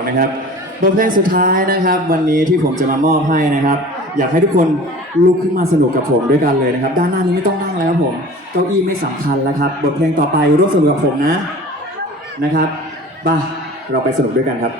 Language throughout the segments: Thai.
นะครับบทเพลงสุดท้ายนะครับ วันนี้ที่ผมจะมามอบให้นะครับ อยากให้ทุกคนลุกขึ้นมาสนุกกับผมด้วยกันเลยนะครับ ด้านหน้านี้ไม่ต้องนั่งแล้วครับผมเก้าอี้ไม่สำคัญแล้วครับบทเพลงต่อไปร่วมสนุกกับผมนะนะครับบ้าเราไปสนุกด้วยกันครับ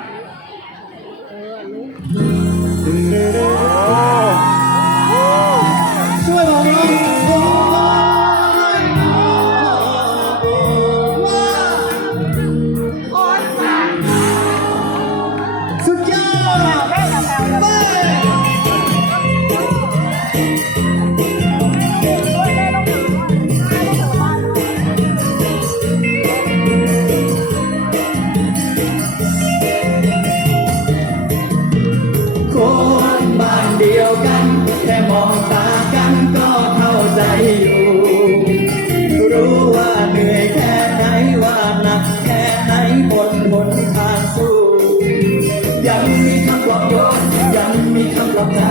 ยังมีคำปลอบโยนยังมีคำปลอบใจ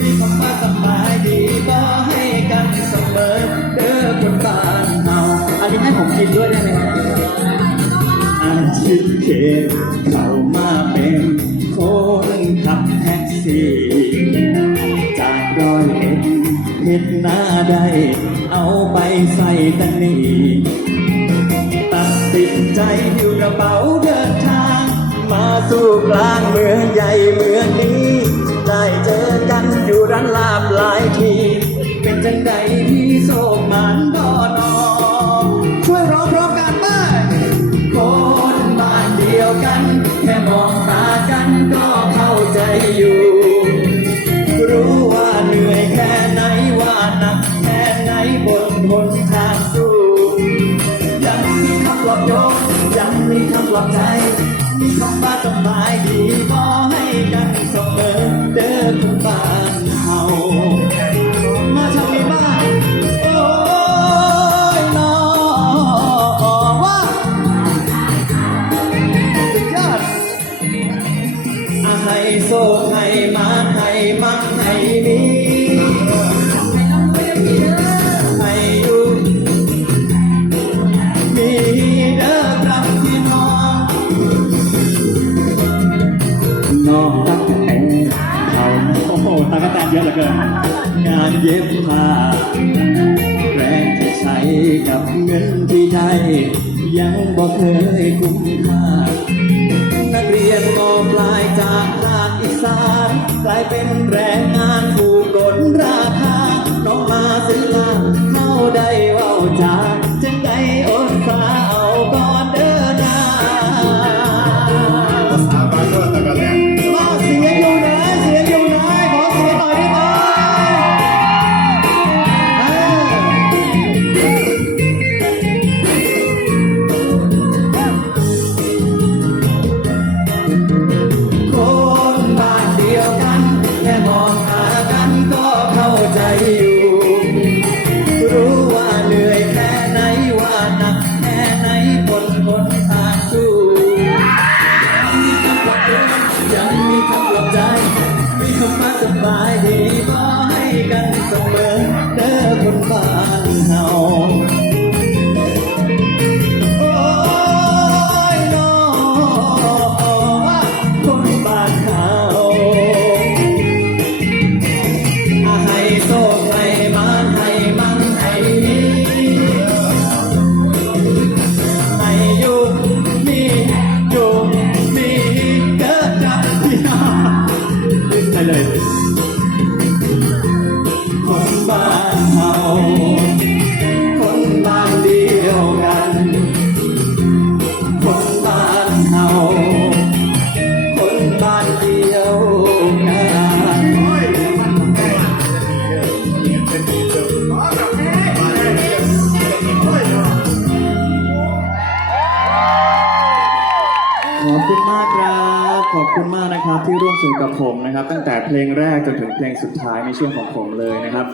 มีคำว่าสบายดีก็ให้กันเสมอเด้อคนบ้านเฮาอันนี้ให้ผมกินด้วยได้ไหมอาชีพเขตเข้ามาเป็นคนขับแท็กซี่ จากร้อยเอ็ดเห็ดหน้าได้เอาไปใส่ตันนี่ตัดสินใจอยู่กระเป๋าเดินทาง มาสู่กลางเมืองใหญ่เมืองนี้ ได้เจอกันอยู่ร้านลาบหลายที เป็นจังใดที่โศกมันบ่นอช่วยร้องพร้อมกันไหมคนบ้านเดียวกัน แค่มองตากันก็เข้าใจอยู่ รู้ว่าเหนื่อยแค่ไหนว่าหนักแค่ไหนบนหนทางสู้ยังมีคำปลอบโยนยังมีคำปลอบใจมีคำว่าสบีบอให้กันเสมอเด้อ กินงานเย็บผ้าแรงที่ใช้กับเงินที่ได้ยังบ่เคยคุ้มค่านักเรียนมปลายจากภาคอีสานกลายเป็นแรง ขอบคุณมากครับ ขอบคุณมากนะครับที่ร่วมสู่กับผมนะครับ ตั้งแต่เพลงแรกจนถึงเพลงสุดท้ายในช่วงของผมเลยนะครับ